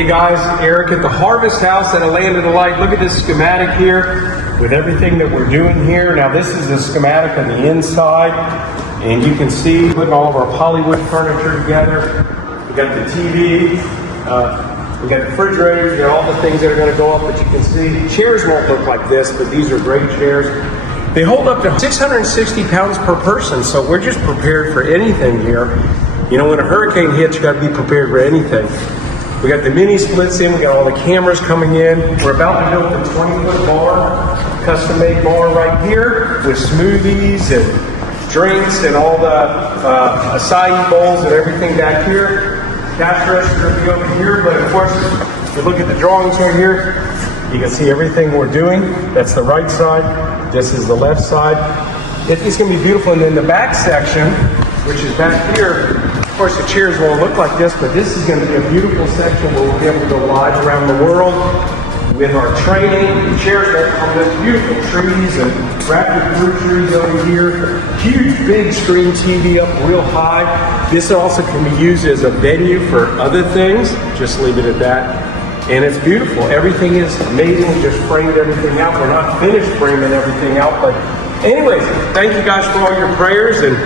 Hey guys, Eric at the Harvest House at a Land of the Light. Look at this schematic here with everything that we're doing here. Now this is the schematic on the inside, and you can see putting all of our Hollywood furniture together. We got the TV, we got the refrigerator, we got all the things that are going to go up that you can see. Chairs won't look like this, but these are great chairs. They hold up to 660 pounds per person, so we're just prepared for anything here. You know, when a hurricane hits, you got to be prepared for anything. We got the mini splits in, we got all the cameras coming in. We're about to build a 20-foot bar, custom-made bar right here with smoothies and drinks and all the acai bowls and everything back here. Cash register will be over here, but of course, if you look at the drawings right here, you can see everything we're doing. That's the right side, this is the left side. It's gonna be beautiful, and then the back section, which is back here, of course the chairs won't look like this, but this is going to be a beautiful section where we'll be able to go live around the world with our training. The chairs will come with beautiful trees and rapid fruit trees over here. Huge big screen TV up real high. This also can be used as a venue for other things. Just leave it at that. And it's beautiful. Everything is amazing. We just framed everything out. We're not finished framing everything out, but anyways, thank you guys for all your prayers, and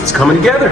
it's coming together.